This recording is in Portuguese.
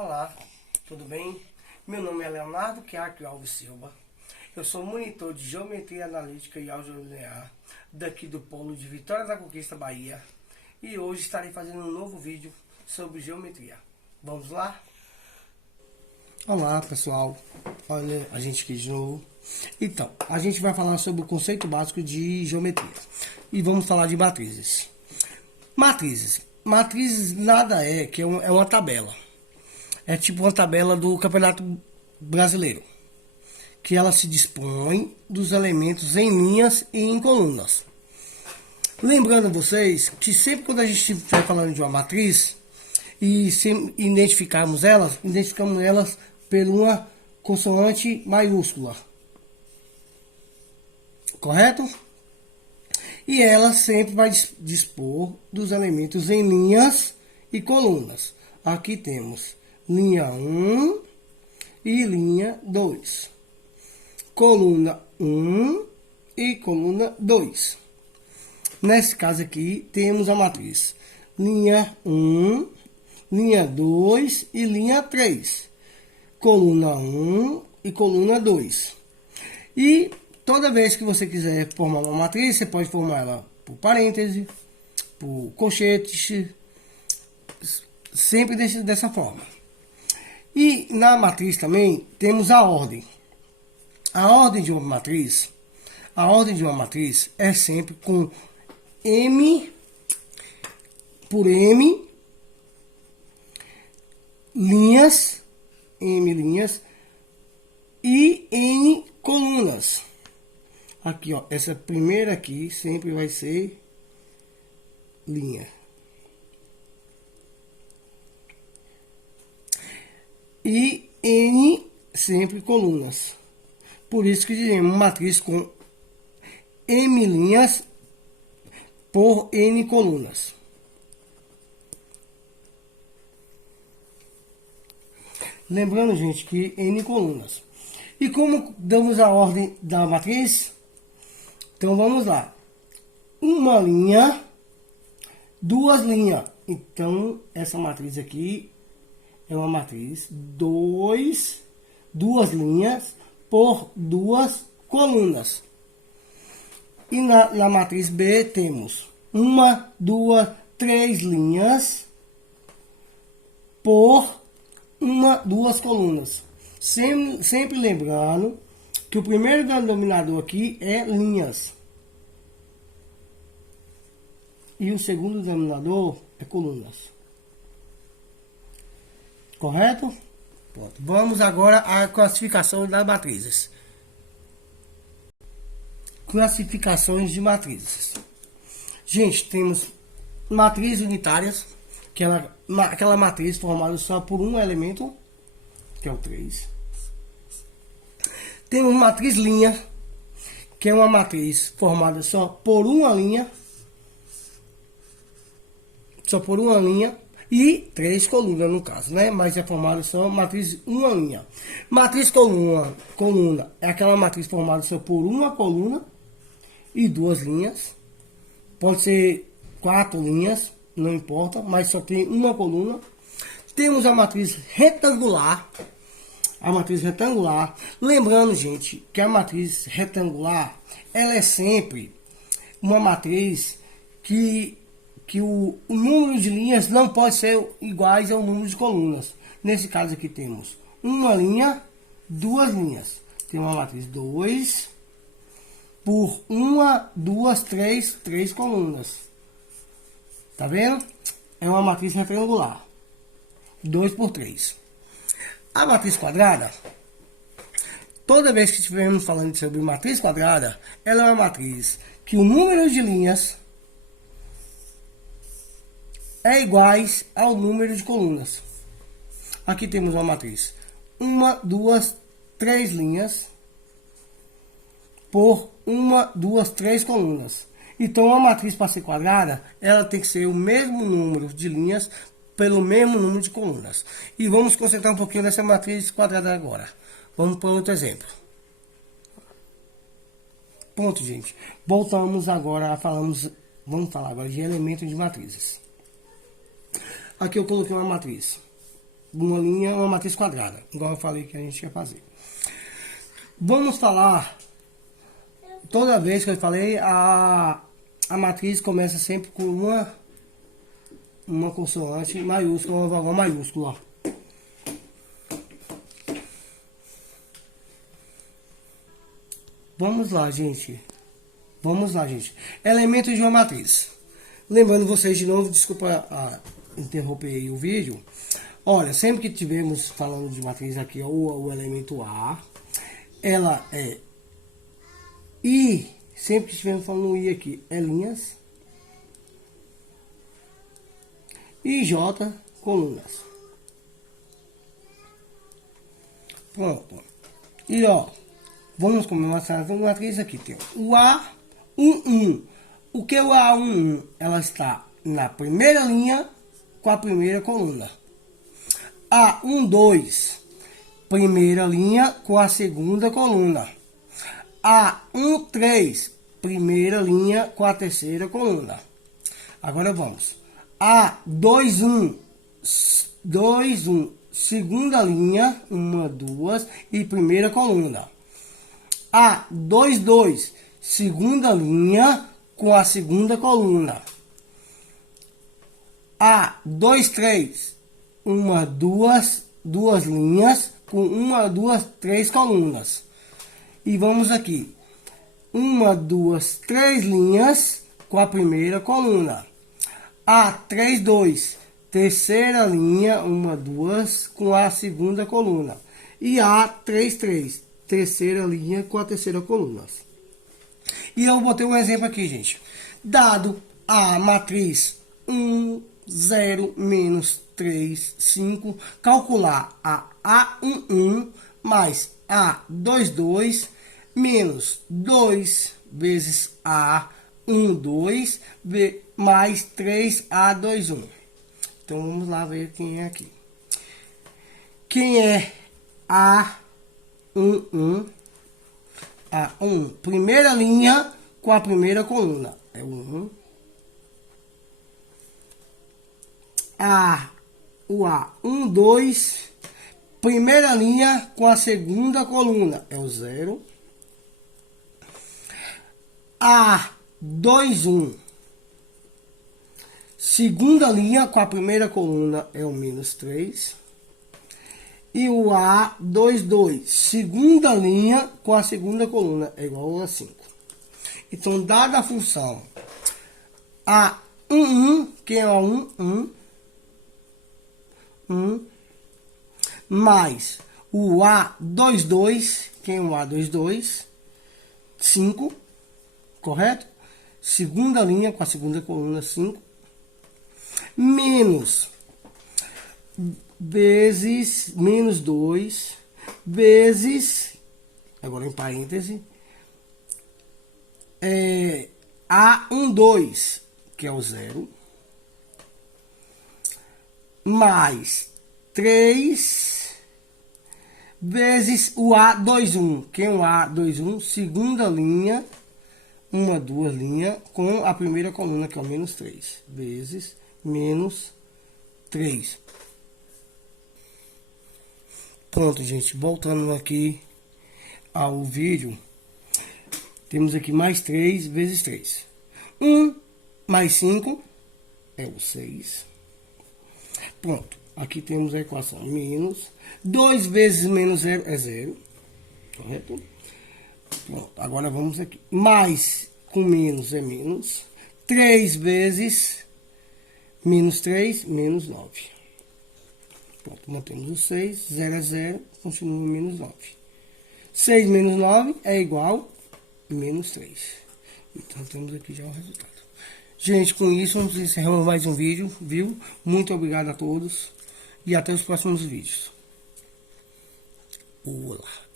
Olá, tudo bem? Meu nome é Leonardo Chiaki Alves Silva. Eu sou monitor de Geometria Analítica e Álgebra Linear daqui do Polo de Vitória da Conquista, Bahia. E hoje estarei fazendo um novo vídeo sobre geometria. Vamos lá? Olá pessoal, olha a gente aqui de novo. Então, a gente vai falar sobre o conceito básico de geometria. E vamos falar de matrizes. Matrizes nada é que é uma tabela. É tipo uma tabela do Campeonato Brasileiro, que ela se dispõe dos elementos em linhas e em colunas. Lembrando vocês que sempre quando a gente estiver falando de uma matriz e identificamos elas por uma consoante maiúscula, correto? E ela sempre vai dispor dos elementos em linhas e colunas. Aqui temos linha 1 e linha 2. Coluna 1 e coluna 2. Nesse caso aqui, temos a matriz linha 1, linha 2 e linha 3. Coluna 1 e coluna 2. E toda vez que você quiser formar uma matriz, você pode formar ela por parêntese, por colchete, sempre dessa forma. E na matriz também temos a ordem. A ordem de uma matriz é sempre com M por M linhas, e N colunas. Aqui, ó, essa primeira aqui sempre vai ser linha. E N sempre colunas. Por isso que dizemos matriz com M linhas por N colunas. Lembrando, gente, que N colunas. E como damos a ordem da matriz? Então vamos lá. Uma linha, duas linhas. Então essa matriz aqui é uma matriz duas linhas por duas colunas. E na matriz B temos uma, duas, três linhas por duas colunas. Sempre lembrando que o primeiro denominador aqui é linhas. E o segundo denominador é colunas. Correto? Pronto. Vamos agora à classificação das matrizes. Classificações de matrizes. Gente, temos matrizes unitárias, que é aquela matriz formada só por um elemento, que é o 3. Temos matriz linha, que é uma matriz formada só por uma linha. E três colunas no caso, né? Mas é formada só matriz uma linha. Matriz coluna é aquela matriz formada só por uma coluna e duas linhas. Pode ser 4 linhas, não importa, mas só tem uma coluna. Temos a matriz retangular. Lembrando, gente, que a matriz retangular, ela é sempre uma matriz que o número de linhas não pode ser iguais ao número de colunas. Nesse caso aqui temos uma linha, duas linhas. Tem uma matriz 2 por 1, 2, 3 colunas. Tá vendo? É uma matriz retangular. 2 por 3. A matriz quadrada, toda vez que estivermos falando sobre matriz quadrada, ela é uma matriz que o número de linhas é iguais ao número de colunas. Aqui temos uma matriz 1, 2, 3 linhas por 1, 2, 3 colunas. Então a matriz para ser quadrada, ela tem que ser o mesmo número de linhas pelo mesmo número de colunas. E vamos concentrar um pouquinho nessa matriz quadrada agora. Vamos para outro exemplo. Pronto, gente. Voltamos agora vamos falar agora de elementos de matrizes. Aqui eu coloquei uma matriz uma linha, uma matriz quadrada, igual eu falei que a gente ia fazer. Vamos falar, toda vez que eu falei, a matriz começa sempre com uma consoante maiúscula, uma vogal maiúscula, ó. Vamos lá, gente. Vamos lá, gente. Elementos de uma matriz. Lembrando vocês de novo, desculpa interromper aí o vídeo. Olha, sempre que tivermos falando de matriz aqui, ó, o elemento A, ela é I. Sempre que estivermos falando I aqui, é linhas. E J, colunas. Pronto. E ó, vamos começar a matriz aqui. Tem o A11. O que é o A11? Ela está na primeira linha com a primeira coluna. A12, primeira linha com a segunda coluna. A13, primeira linha com a terceira coluna. Agora vamos. A21, segunda linha, 1, 2 e primeira coluna. A22, segunda linha com a segunda coluna. A23, 1, 2 linhas com 1, 2, 3 colunas. E vamos aqui. 1, 2, 3 linhas com a primeira coluna. A32, terceira linha, 1, 2 com a segunda coluna. E A33, terceira linha com a terceira coluna. E eu botei um exemplo aqui, gente. Dado a matriz 1, 0, menos 3, 5, calcular a A11 mais A22 menos 2 vezes A12 mais 3A21. Então vamos lá ver quem é aqui. Quem é A11? A1, primeira linha com a primeira coluna. É o 1. O A12, primeira linha com a segunda coluna. É o 0. A21, segunda linha com a primeira coluna. É o menos 3. E o A22, segunda linha com a segunda coluna, é igual a 5. Então, dada a função A11, que é o 1, mais o A22, que é o A22, 5, correto? Segunda linha com a segunda coluna, 5, menos vezes menos 2 vezes, agora em parêntese, A12, que é o 0, mais 3 vezes o A21, que é o A21, segunda linha, 1, 2 linhas, com a primeira coluna, que é o menos 3, vezes menos 3. Pronto, gente, voltando aqui ao vídeo, temos aqui mais 3 vezes 3. 1 mais 5 é o 6. Pronto, aqui temos a equação menos 2 vezes menos 0 é 0, correto? Pronto, agora vamos aqui. Mais com menos é menos. 3 vezes menos 3, menos 9. Pronto, mantemos o 6, 0 é 0, continua menos 9. 6 menos 9 é igual a menos 3. Então, temos aqui já o resultado. Gente, com isso, nós encerramos mais um vídeo, viu? Muito obrigado a todos e até os próximos vídeos. Olá!